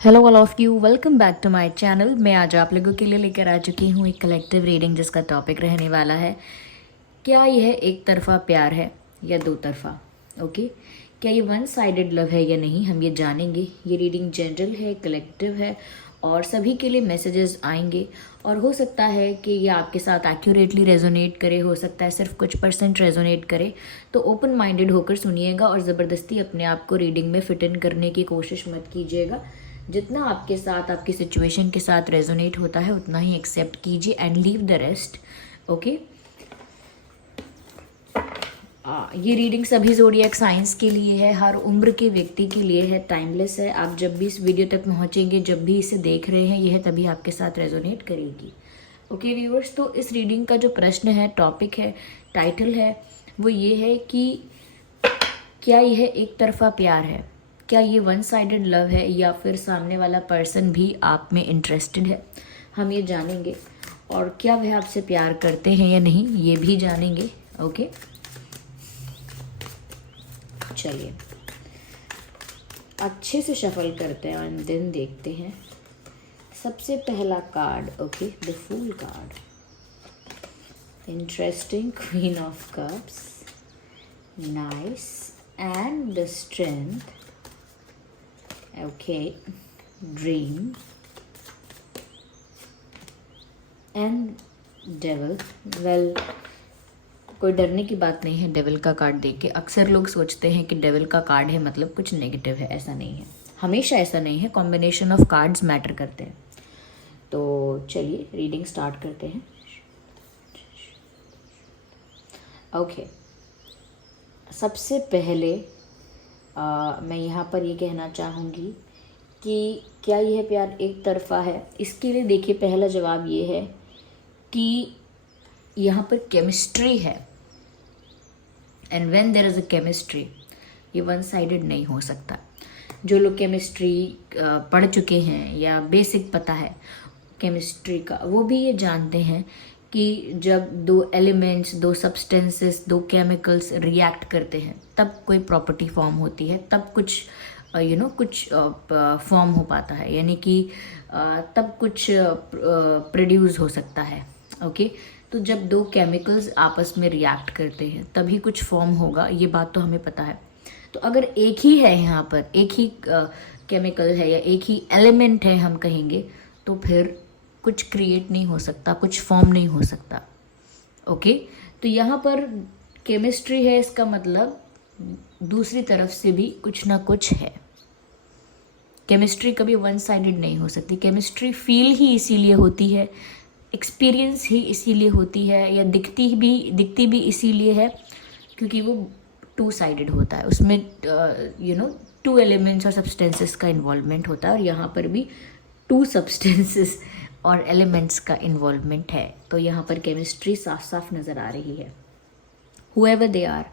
Hello all of you, welcome back to my channel. मैं आज आप लोगों के लिए लेकर आ चुकी हूँ एक कलेक्टिव रीडिंग जिसका टॉपिक रहने वाला है, क्या यह एक तरफा प्यार है या दो तरफा। ओके, क्या ये वन साइडेड लव है या नहीं, हम ये जानेंगे। ये रीडिंग जनरल है, कलेक्टिव है और सभी के लिए मैसेजेस आएंगे और हो सकता है कि ये आपके साथ एक्यूरेटली रेजोनेट करे, हो सकता है सिर्फ कुछ परसेंट रेजोनेट करे। तो ओपन माइंडेड होकर सुनिएगा और ज़बरदस्ती अपने आप को रीडिंग में फिट इन करने की कोशिश मत कीजिएगा। जितना आपके साथ, आपकी सिचुएशन के साथ रेजोनेट होता है उतना ही एक्सेप्ट कीजिए and leave the rest. Okay, ये रीडिंग सभी ज़ोडिएक साइंस के लिए है, हर उम्र के व्यक्ति के लिए है, टाइमलेस है। आप जब भी इस वीडियो तक पहुंचेंगे, जब भी इसे देख रहे हैं, यह तभी आपके साथ रेजोनेट करेगी। ओके व्यूअर्स, तो इस रीडिंग का जो प्रश्न है, टॉपिक है, टाइटल है, वो ये है कि क्या यह एक तरफा प्यार है, क्या ये वन साइडेड लव है या फिर सामने वाला पर्सन भी आप में इंटरेस्टेड है। हम ये जानेंगे। और क्या वह आपसे प्यार करते हैं या नहीं, ये भी जानेंगे। ओके, चलिए अच्छे से शफल करते हैं और दिन देखते हैं। सबसे पहला card, okay, the fool card. Interesting, queen of cups, nice and the strength, okay, dream and devil. Well, कोई डरने की बात नहीं है डेविल का कार्ड देख के। अक्सर लोग सोचते हैं कि डेविल का कार्ड है मतलब कुछ नेगेटिव है, ऐसा नहीं है, हमेशा ऐसा नहीं है। कॉम्बिनेशन ऑफ कार्ड्स मैटर करते हैं। तो चलिए रीडिंग स्टार्ट करते हैं। ओके, सबसे पहले मैं यहाँ पर ये कहना चाहूँगी कि क्या यह प्यार एक तरफा है। इसके लिए देखिए, पहला जवाब ये है कि यहाँ पर केमिस्ट्री है and when there is a chemistry, ये वन साइडेड नहीं हो सकता। जो लोग केमिस्ट्री पढ़ चुके हैं या बेसिक पता है केमिस्ट्री का, वो भी ये जानते हैं कि जब दो एलिमेंट्स, दो सब्सटेंसेस, दो केमिकल्स रिएक्ट करते हैं तब कोई प्रॉपर्टी फॉर्म होती है, तब कुछ कुछ फॉर्म हो पाता है, यानी कि तब कुछ प्रोड्यूस हो सकता है। ओके, तो जब दो केमिकल्स आपस में रिएक्ट करते हैं तभी कुछ फॉर्म होगा, ये बात तो हमें पता है। तो अगर एक ही है, यहाँ पर एक ही केमिकल है या एक ही एलिमेंट है हम कहेंगे, तो फिर कुछ क्रिएट नहीं हो सकता, कुछ फॉर्म नहीं हो सकता। ओके, तो यहाँ पर केमिस्ट्री है, इसका मतलब दूसरी तरफ से भी कुछ ना कुछ है। केमिस्ट्री कभी वन साइडेड नहीं हो सकती। केमिस्ट्री फील ही इसीलिए होती है, एक्सपीरियंस ही इसीलिए होती है, या दिखती भी इसीलिए है क्योंकि वो टू साइडेड होता है। उसमें टू एलिमेंट्स और सब्सटेंसेस का इन्वॉल्वमेंट होता है और यहाँ पर भी टू सब्सटेंसेस और एलिमेंट्स का इन्वॉल्वमेंट है। तो यहाँ पर केमिस्ट्री साफ साफ नज़र आ रही है। हुएवर दे आर,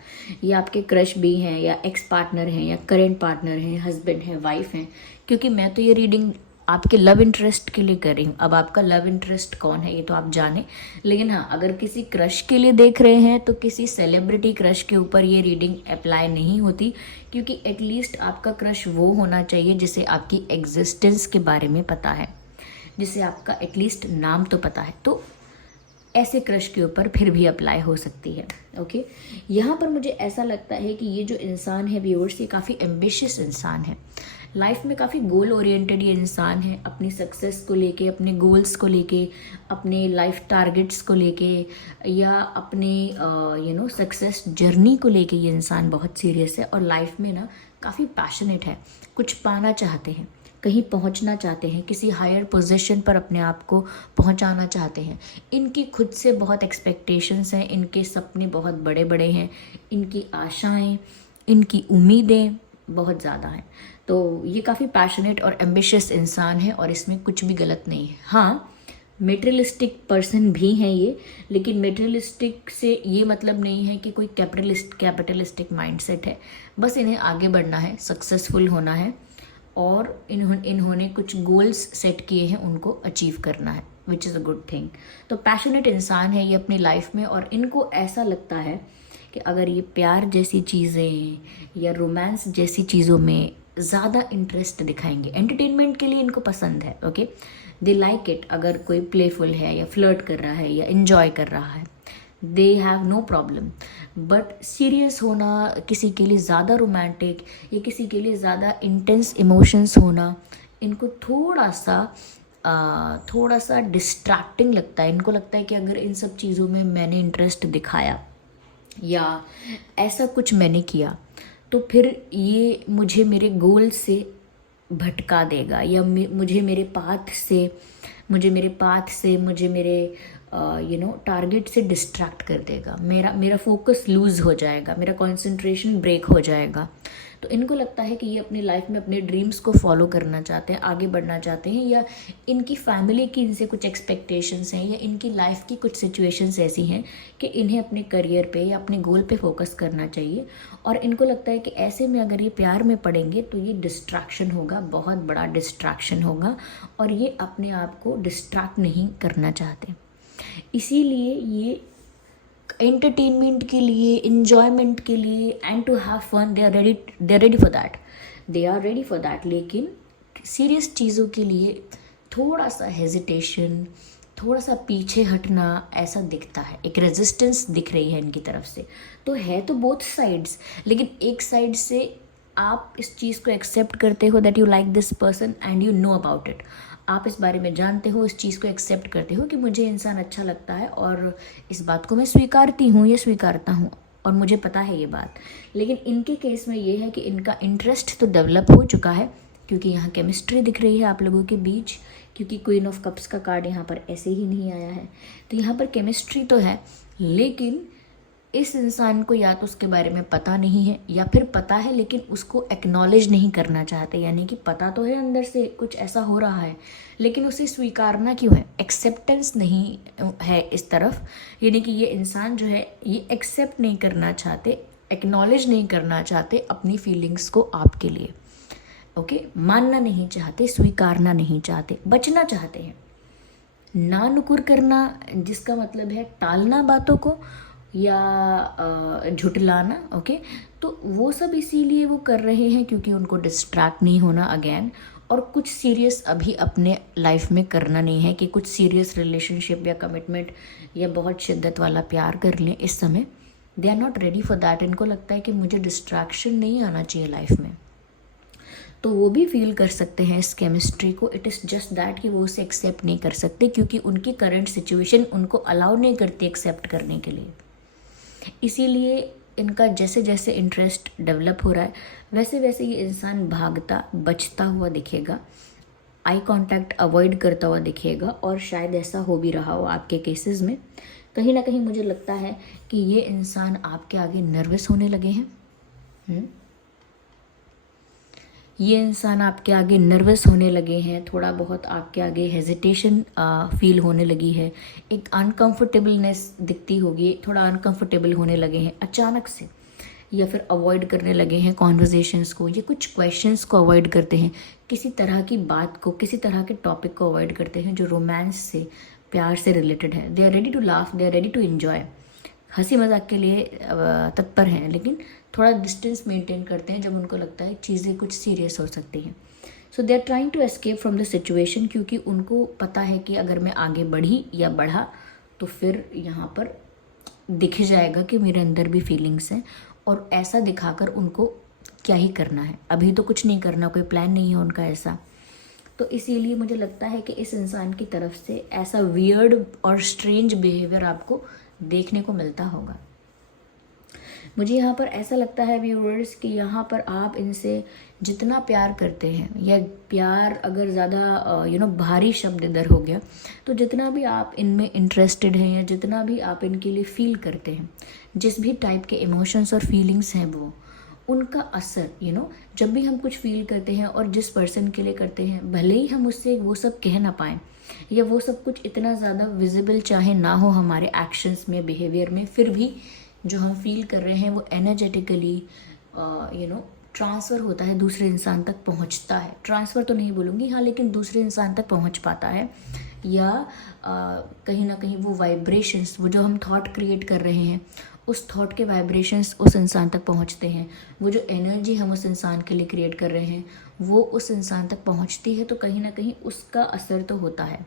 ये आपके क्रश भी हैं या एक्स पार्टनर हैं या करेंट पार्टनर हैं, हस्बैंड हैं, वाइफ हैं, क्योंकि मैं तो ये रीडिंग आपके लव इंटरेस्ट के लिए कर रही हूँ। अब आपका लव इंटरेस्ट कौन है ये तो आप जाने, लेकिन हाँ, अगर किसी क्रश के लिए देख रहे हैं तो किसी सेलिब्रिटी क्रश के ऊपर ये रीडिंग अप्लाई नहीं होती, क्योंकि एटलीस्ट आपका क्रश वो होना चाहिए जिसे आपकी एग्जिस्टेंस के बारे में पता है, जिसे आपका एटलीस्ट नाम तो पता है। तो ऐसे क्रश के ऊपर फिर भी अप्लाई हो सकती है। ओके, यहाँ पर मुझे ऐसा लगता है कि ये जो इंसान है व्यूअर्स, ये काफ़ी एम्बिशियस इंसान है, लाइफ में काफ़ी गोल ओरिएंटेड ये इंसान है। अपनी सक्सेस को लेके, अपने गोल्स को लेके, अपने लाइफ टारगेट्स को लेके या अपने सक्सेस जर्नी को लेके ये इंसान बहुत सीरियस है और लाइफ में ना काफ़ी पैशनेट है, कुछ पाना चाहते हैं, कहीं पहुंचना चाहते हैं, किसी हायर पोजीशन पर अपने आप को पहुंचाना चाहते हैं। इनकी खुद से बहुत एक्सपेक्टेशंस हैं, इनके सपने बहुत बड़े बड़े हैं, इनकी आशाएं, इनकी उम्मीदें बहुत ज़्यादा हैं। तो ये काफ़ी पैशनेट और एम्बिशियस इंसान है और इसमें कुछ भी गलत नहीं है। हाँ, मेटेरियलिस्टिक पर्सन भी हैं ये, लेकिन मेटेरियलिस्टिक से ये मतलब नहीं है कि कोई कैपिटलिस्टिक माइंडसेट है। बस इन्हें आगे बढ़ना है, सक्सेसफुल होना है और इन्होंने कुछ गोल्स सेट किए हैं, उनको अचीव करना है, which is a good thing. तो पैशनेट इंसान है ये अपनी लाइफ में, और इनको ऐसा लगता है कि अगर ये प्यार जैसी चीज़ें या रोमांस जैसी चीज़ों में ज़्यादा इंटरेस्ट दिखाएंगे। एंटरटेनमेंट के लिए इनको पसंद है, ओके, दे लाइक इट। अगर कोई प्लेफुल है या फ्लर्ट कर रहा है या इन्जॉय कर रहा है, they have no problem. But serious होना, किसी के लिए ज़्यादा रोमांटिक या किसी के लिए ज़्यादा इंटेंस इमोशंस होना, इनको थोड़ा सा डिस्ट्रैक्टिंग लगता है। इनको लगता है कि अगर इन सब चीज़ों में मैंने इंटरेस्ट दिखाया या ऐसा कुछ मैंने किया तो फिर ये मुझे मेरे गोल से भटका देगा या मुझे मेरे टारगेट से डिस्ट्रैक्ट कर देगा। मेरा फोकस लूज़ हो जाएगा, मेरा कंसंट्रेशन ब्रेक हो जाएगा। तो इनको लगता है कि ये अपनी लाइफ में अपने ड्रीम्स को फॉलो करना चाहते हैं, आगे बढ़ना चाहते हैं, या इनकी फैमिली की इनसे कुछ एक्सपेक्टेशंस हैं या इनकी लाइफ की कुछ सिचुएशंस ऐसी हैं कि इन्हें अपने करियर पे या अपने गोल पे फोकस करना चाहिए। और इनको लगता है कि ऐसे में अगर ये प्यार में पड़ेंगे तो ये डिस्ट्रैक्शन होगा, बहुत बड़ा डिस्ट्रैक्शन होगा, और ये अपने आप को डिस्ट्रैक्ट नहीं करना चाहते। इसीलिए ये एंटरटेनमेंट के लिए, इंजॉयमेंट के लिए, and to have fun, they are ready for that. लेकिन सीरियस चीज़ों के लिए थोड़ा सा हेजिटेशन, थोड़ा सा पीछे हटना ऐसा दिखता है, एक रेजिस्टेंस दिख रही है इनकी तरफ से। तो है तो बोथ साइड्स, लेकिन एक साइड से आप इस चीज़ को एक्सेप्ट करते हो that you like this person and you know about it. आप इस बारे में जानते हो, इस चीज़ को एक्सेप्ट करते हो कि मुझे इंसान अच्छा लगता है और इस बात को मैं स्वीकारती हूँ या स्वीकारता हूँ और मुझे पता है ये बात। लेकिन इनके केस में ये है कि इनका इंटरेस्ट तो डेवलप हो चुका है, क्योंकि यहाँ केमिस्ट्री दिख रही है आप लोगों के बीच, क्योंकि क्वीन ऑफ कप्स का कार्ड यहाँ पर ऐसे ही नहीं आया है। तो यहाँ पर केमिस्ट्री तो है, लेकिन इस इंसान को या तो उसके बारे में पता नहीं है या फिर पता है लेकिन उसको एक्नॉलेज नहीं करना चाहते। यानी कि पता तो है अंदर से कुछ ऐसा हो रहा है, लेकिन उसे स्वीकारना क्यों है, एक्सेप्टेंस नहीं है इस तरफ। यानी कि ये इंसान जो है ये एक्सेप्ट नहीं करना चाहते, एक्नॉलेज नहीं करना चाहते अपनी फीलिंग्स को आपके लिए, ओके, मानना नहीं चाहते, स्वीकारना नहीं चाहते, बचना चाहते हैं। ना नुकुर करना, जिसका मतलब है टालना बातों को या झुटलाना, ओके, तो वो सब इसीलिए वो कर रहे हैं क्योंकि उनको डिस्ट्रैक्ट नहीं होना अगेन, और कुछ सीरियस अभी अपने लाइफ में करना नहीं है कि कुछ सीरियस रिलेशनशिप या कमिटमेंट या बहुत शिद्दत वाला प्यार कर लें इस समय। They are not ready for that. इनको लगता है कि मुझे डिस्ट्रैक्शन नहीं आना चाहिए लाइफ में। तो वो भी फील कर सकते हैं इस केमिस्ट्री को। इट इज़ जस्ट दैट कि वो उसे एक्सेप्ट नहीं कर सकते क्योंकि उनकी करंट सिचुएशन उनको अलाउ नहीं करती एक्सेप्ट करने के लिए। इसीलिए इनका जैसे जैसे इंटरेस्ट डेवलप हो रहा है वैसे वैसे ये इंसान भागता बचता हुआ दिखेगा, आई कांटेक्ट अवॉइड करता हुआ दिखेगा, और शायद ऐसा हो भी रहा हो आपके केसेस में। कहीं ना कहीं मुझे लगता है कि ये इंसान आपके आगे नर्वस होने लगे हैं। ये इंसान आपके आगे नर्वस होने लगे हैं, थोड़ा बहुत आपके आगे हेजिटेशन फील होने लगी है, एक अनकंफर्टेबलनेस दिखती होगी, थोड़ा अनकंफर्टेबल होने लगे हैं अचानक से, या फिर अवॉइड करने लगे हैं कॉन्वर्जेशंस को, ये कुछ क्वेश्चंस को अवॉइड करते हैं, किसी तरह की बात को, किसी तरह के टॉपिक को अवॉइड करते हैं जो रोमांस से, प्यार से रिलेटेड है। They are ready to laugh, they are ready to enjoy, हंसी मजाक के लिए तत्पर हैं, लेकिन थोड़ा डिस्टेंस मेंटेन करते हैं जब उनको लगता है चीज़ें कुछ सीरियस हो सकती हैं। So they are trying to escape from the situation, क्योंकि उनको पता है कि अगर मैं आगे बढ़ी या बढ़ा तो फिर यहाँ पर दिख जाएगा कि मेरे अंदर भी फीलिंग्स हैं, और ऐसा दिखाकर उनको क्या ही करना है, अभी तो कुछ नहीं करना, कोई प्लान नहीं है उनका ऐसा। तो इसीलिए मुझे लगता है कि इस इंसान की तरफ से ऐसा वियर्ड और स्ट्रेंज बिहेवियर आपको देखने को मिलता होगा। मुझे यहाँ पर ऐसा लगता है व्यूअर्स कि यहाँ पर आप इनसे जितना प्यार करते हैं, या प्यार अगर ज़्यादा भारी शब्द इधर हो गया, तो जितना भी आप इनमें इंटरेस्टेड हैं या जितना भी आप इनके लिए फील करते हैं, जिस भी टाइप के इमोशंस और फीलिंग्स हैं वो, उनका असर जब भी हम कुछ फील करते हैं और जिस पर्सन के लिए करते हैं, भले ही हम उससे वो सब कह ना पाएँ या वो सब कुछ इतना ज़्यादा विजिबल चाहे ना हो हमारे एक्शंस में, बिहेवियर में, फिर भी जो हम फील कर रहे हैं वो एनर्जेटिकली ट्रांसफ़र होता है, दूसरे इंसान तक पहुंचता है। ट्रांसफ़र तो नहीं बोलूँगी, हाँ, लेकिन दूसरे इंसान तक पहुंच पाता है, या कहीं ना कहीं वो वाइब्रेशंस, वो जो हम थॉट क्रिएट कर रहे हैं उस थॉट के वाइब्रेशंस उस इंसान तक पहुंचते हैं, वो जो एनर्जी हम उस इंसान के लिए क्रिएट कर रहे हैं वो उस इंसान तक पहुंचती है, तो कहीं ना कहीं उसका असर तो होता है,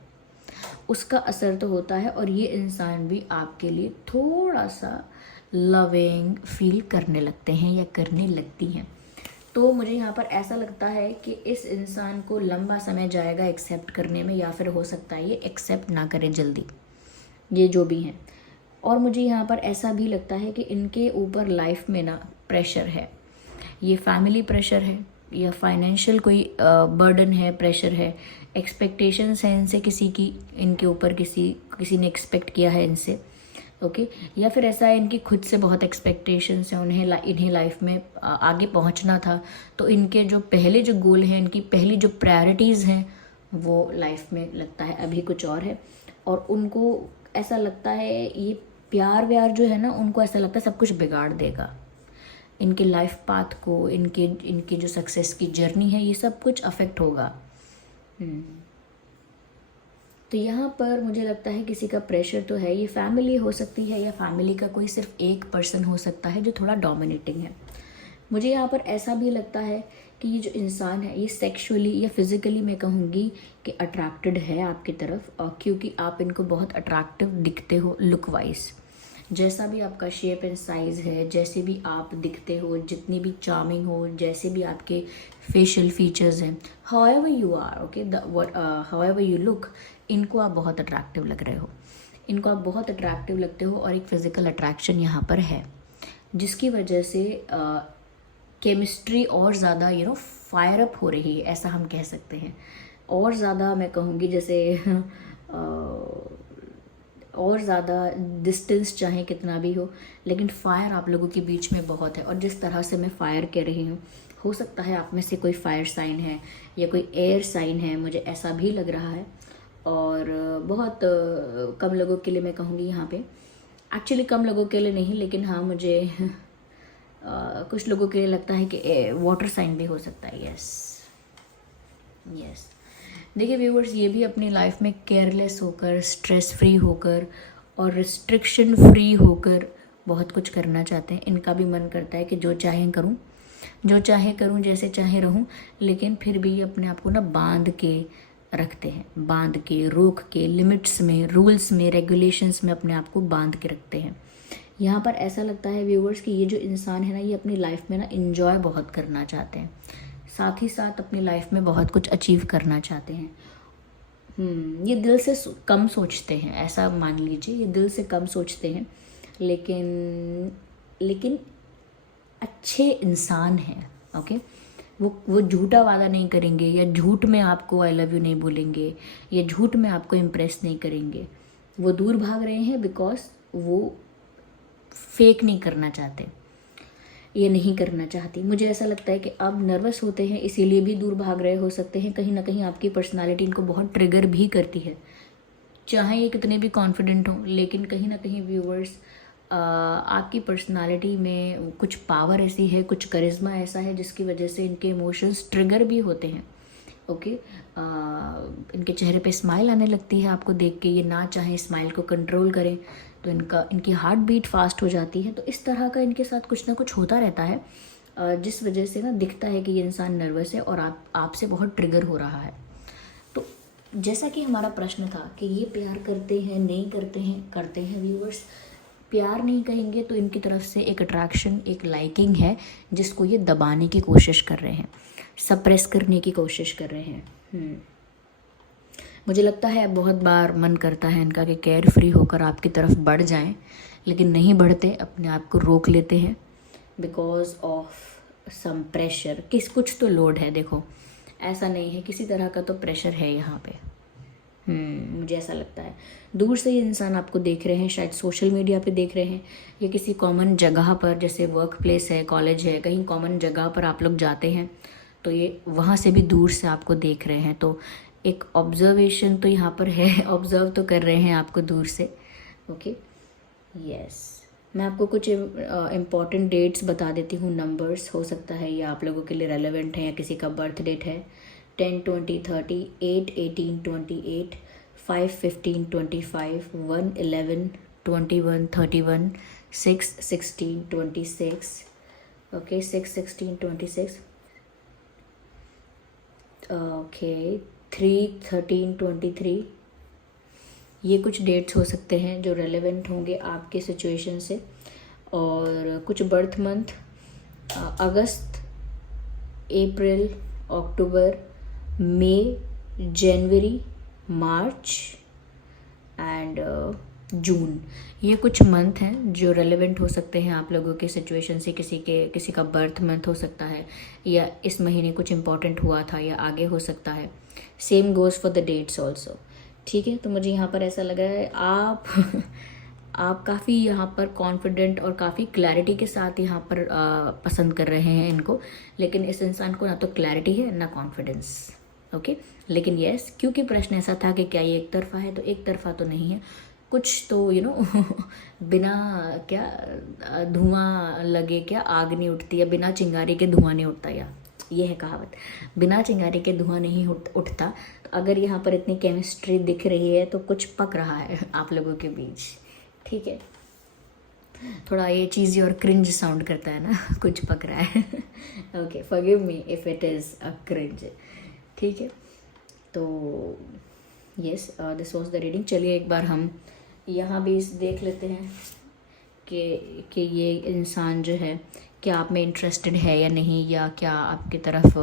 उसका असर तो होता है। और ये इंसान भी आपके लिए थोड़ा सा लविंग फील करने लगते हैं या करने लगती हैं। तो मुझे यहाँ पर ऐसा लगता है कि इस इंसान को लंबा समय जाएगा एक्सेप्ट करने में, या फिर हो सकता है ये एक्सेप्ट ना करे जल्दी, ये जो भी हैं। और मुझे यहाँ पर ऐसा भी लगता है कि इनके ऊपर लाइफ में ना प्रेशर है, ये फैमिली प्रेशर है या फाइनेंशियल कोई बर्डन है, प्रेशर है, एक्सपेक्टेशंस हैं इनसे किसी की, इनके ऊपर किसी ने एक्सपेक्ट किया है इनसे, ओके। या फिर ऐसा है इनकी खुद से बहुत एक्सपेक्टेशंस हैं, इन्हें लाइफ में आगे पहुंचना था, तो इनके जो पहले जो गोल हैं, इनकी पहली जो प्रायोरिटीज़ हैं वो लाइफ में लगता है अभी कुछ और है। और उनको ऐसा लगता है ये प्यार व्यार जो है ना, उनको ऐसा लगता है सब कुछ बिगाड़ देगा, इनके लाइफ पाथ को, इनके जो सक्सेस की जर्नी है, ये सब कुछ अफेक्ट होगा। तो यहाँ पर मुझे लगता है किसी का प्रेशर तो है, ये फैमिली हो सकती है या फैमिली का कोई सिर्फ एक पर्सन हो सकता है जो थोड़ा डोमिनेटिंग है। मुझे यहाँ पर ऐसा भी लगता है कि ये जो इंसान है ये सेक्सुअली या फिज़िकली मैं कहूँगी कि अट्रैक्टेड है आपकी तरफ, और क्योंकि आप इनको बहुत अट्रैक्टिव दिखते हो लुक वाइज, जैसा भी आपका शेप एंड साइज़ है, जैसे भी आप दिखते हो, जितनी भी चार्मिंग हो, जैसे भी आपके फेशियल फीचर्स हैं, however you are, okay, however you look, इनको आप बहुत अट्रैक्टिव लग रहे हो, इनको आप बहुत अट्रैक्टिव लगते हो। और एक फ़िज़िकल अट्रैक्शन यहाँ पर है जिसकी वजह से केमिस्ट्री और ज़्यादा फायर अप हो रही है, ऐसा हम कह सकते हैं। और ज़्यादा मैं कहूँगी जैसे और ज़्यादा डिस्टेंस चाहे कितना भी लेकिन फ़ायर आप लोगों के बीच में बहुत है। और जिस तरह से मैं फ़ायर कह रही हूँ, हो सकता है आप में से कोई फायर साइन है या कोई एयर साइन है, मुझे ऐसा भी लग रहा है। और बहुत कम लोगों के लिए मैं कहूँगी यहाँ पे, एक्चुअली कम लोगों के लिए नहीं, लेकिन हाँ मुझे कुछ लोगों के लिए लगता है कि वाटर साइन भी हो सकता है। यस। देखिए व्यूवर्स, ये भी अपनी लाइफ में केयरलेस होकर, स्ट्रेस फ्री होकर और रिस्ट्रिक्शन फ्री होकर बहुत कुछ करना चाहते हैं। इनका भी मन करता है कि जो चाहे करूं, जो चाहे करूं, जैसे चाहे रहूं, लेकिन फिर भी अपने आप को ना बांध के रखते हैं, बांध के, रोक के, लिमिट्स में, रूल्स में, रेगुलेशंस में अपने आप को बांध के रखते हैं। यहाँ पर ऐसा लगता है व्यूवर्स कि ये जो इंसान है ना, ये अपनी लाइफ में ना इंजॉय बहुत करना चाहते हैं, साथ ही साथ अपनी लाइफ में बहुत कुछ अचीव करना चाहते हैं। ये दिल से कम सोचते हैं, ऐसा मान लीजिए, ये दिल से कम सोचते हैं, लेकिन अच्छे इंसान हैं, ओके। वो झूठा वादा नहीं करेंगे, या झूठ में आपको आई लव यू नहीं बोलेंगे, या झूठ में आपको इम्प्रेस नहीं करेंगे। वो दूर भाग रहे हैं बिकॉज वो फेक नहीं करना चाहते, ये नहीं करना चाहती। मुझे ऐसा लगता है कि अब नर्वस होते हैं इसीलिए भी दूर भाग रहे हो सकते हैं। कहीं ना कहीं आपकी पर्सनालिटी इनको बहुत ट्रिगर भी करती है, चाहे ये कितने भी कॉन्फिडेंट हों, लेकिन कहीं ना कहीं व्यूवर्स आपकी पर्सनालिटी में कुछ पावर ऐसी है, कुछ करिश्मा ऐसा है जिसकी वजह से इनके इमोशंस ट्रिगर भी होते हैं, ओके। इनके चेहरे पे स्माइल आने लगती है आपको देख के, ये ना चाहे स्माइल को कंट्रोल करें तो इनकी हार्ट बीट फास्ट हो जाती है। तो इस तरह का इनके साथ कुछ ना कुछ होता रहता है जिस वजह से ना दिखता है कि ये इंसान नर्वस है और आपसे बहुत ट्रिगर हो रहा है। तो जैसा कि हमारा प्रश्न था कि ये प्यार करते हैं, नहीं करते हैं, करते हैं व्यूवर्स। प्यार नहीं कहेंगे तो इनकी तरफ से एक अट्रैक्शन, एक लाइकिंग है जिसको ये दबाने की कोशिश कर रहे हैं, सप्रेस करने की कोशिश कर रहे हैं। मुझे लगता है बहुत बार मन करता है इनका कि केयर फ्री होकर आपकी तरफ बढ़ जाएं, लेकिन नहीं बढ़ते, अपने आप को रोक लेते हैं बिकॉज ऑफ सम प्रेशर। कुछ तो लोड है, देखो ऐसा नहीं है, किसी तरह का तो प्रेशर है यहाँ पे। मुझे ऐसा लगता है। दूर से ये इंसान आपको देख रहे हैं, शायद सोशल मीडिया पे देख रहे हैं या किसी कॉमन जगह पर, जैसे वर्क प्लेस है, कॉलेज है, कहीं कॉमन जगह पर आप लोग जाते हैं तो ये वहाँ से भी दूर से आपको देख रहे हैं। तो एक ऑब्जर्वेशन तो यहाँ पर है, ऑब्जर्व तो कर रहे हैं आपको दूर से, ओके। यस, मैं आपको कुछ इम्पॉर्टेंट डेट्स बता देती हूँ, नंबर्स, हो सकता है ये आप लोगों के लिए रेलेवेंट है या किसी का बर्थ डेट है। 10, 20, 30, 8, 18, 28, 5, 15, 25, 1, 11, 21, 31, 6/16/26, ओके 6/16/26, ओके 3/13/23। ये कुछ डेट्स हो सकते हैं जो रेलेवेंट होंगे आपके सिचुएशन से। और कुछ birth month August, April, October, May, January, March and June. ये कुछ मंथ हैं जो रेलेवेंट हो सकते हैं आप लोगों के सिचुएशन से। किसी का बर्थ मंथ हो सकता है, या इस महीने कुछ इम्पोर्टेंट हुआ था, या आगे हो सकता है। Same goes for the dates also, ठीक है। तो मुझे यहाँ पर ऐसा लग रहा है आप काफ़ी यहाँ पर कॉन्फिडेंट और काफ़ी क्लैरिटी के साथ यहाँ पर पसंद कर रहे हैं इनको, लेकिन इस इंसान को ना तो क्लैरिटी है ना कॉन्फिडेंस, ओके। लेकिन यस, क्योंकि प्रश्न ऐसा था कि क्या ये एक तरफा है, तो एक तरफा तो नहीं है। कुछ तो बिना क्या धुआं लगे क्या आग नहीं उठती, या बिना चिंगारी के धुआं नहीं उठता, या ये है कहावत, बिना चिंगारी के धुआं नहीं उठता। तो अगर यहाँ पर इतनी केमिस्ट्री दिख रही है तो कुछ पक रहा है आप लोगों के बीच, ठीक है। थोड़ा ये चीज़ और क्रिंज साउंड करता है ना, कुछ पक रहा है। Okay, forgive me if it is a cringe, ठीक है। तो yes, this was the reading. चलिए एक बार हम यहाँ भी देख लेते हैं कि ये इंसान जो है क्या आप में इंटरेस्टेड है या नहीं, या क्या आपकी तरफ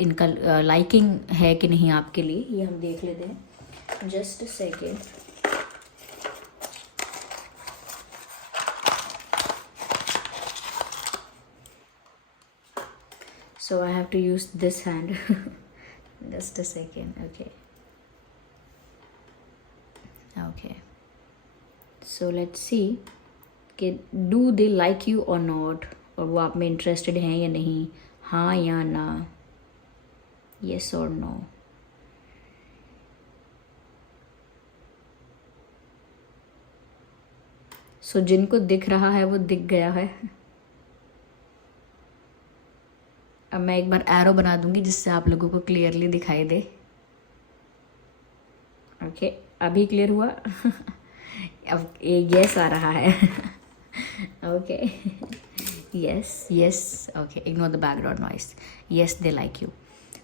इनका लाइकिंग है कि नहीं आपके लिए, ये हम देख लेते हैं। Just a second. So I have to use this hand. Just a second. Okay, so let's see कि do they like you or not, और वो आप में इंटरेस्टेड हैं या नहीं, हाँ या ना, yes or no। So जिनको दिख रहा है वो दिख गया है। अब मैं एक बार एरो बना दूंगी जिससे आप लोगों को क्लियरली दिखाई दे। ओके, अभी क्लियर हुआ। अब यस आ रहा है। Okay, yes yes, okay, ignore the background noise. Yes, they like you.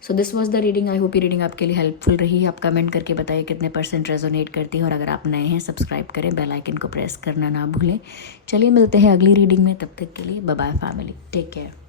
So this was the reading. I hope ये रीडिंग आपके लिए हेल्पफुल रही। आप कमेंट करके बताइए कितने % रेजोनेट करती है, और अगर आप नए हैं सब्सक्राइब करें, बेल आइकन को प्रेस करना ना भूलें। चलिए मिलते हैं अगली रीडिंग में, तब तक के लिए bye bye family, take care.